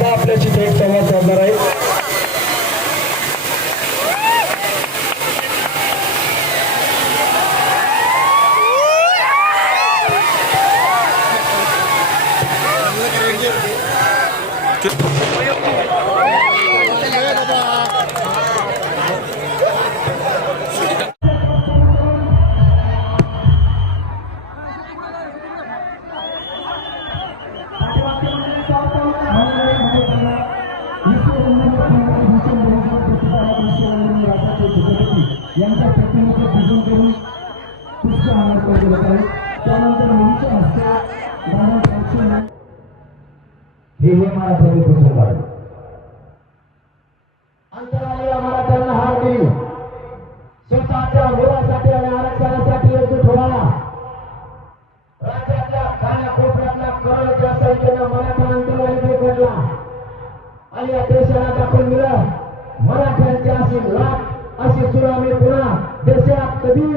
दादा आपल्याशी थेट संवाद साधणार आहेत Thank you. यांच्या प्रतिमेचं पूजन करून पुष्प आमंत्रण करत आहे त्यानंतर हे मला प्रवेश पुस्तक आहे अंतराळी हार दिली स्वतःच्या मुलासाठी आणि आरक्षणासाठी alias desa Nagapulmila, Marakan Jasim Lak, Asif Surami Pula, desa Kediri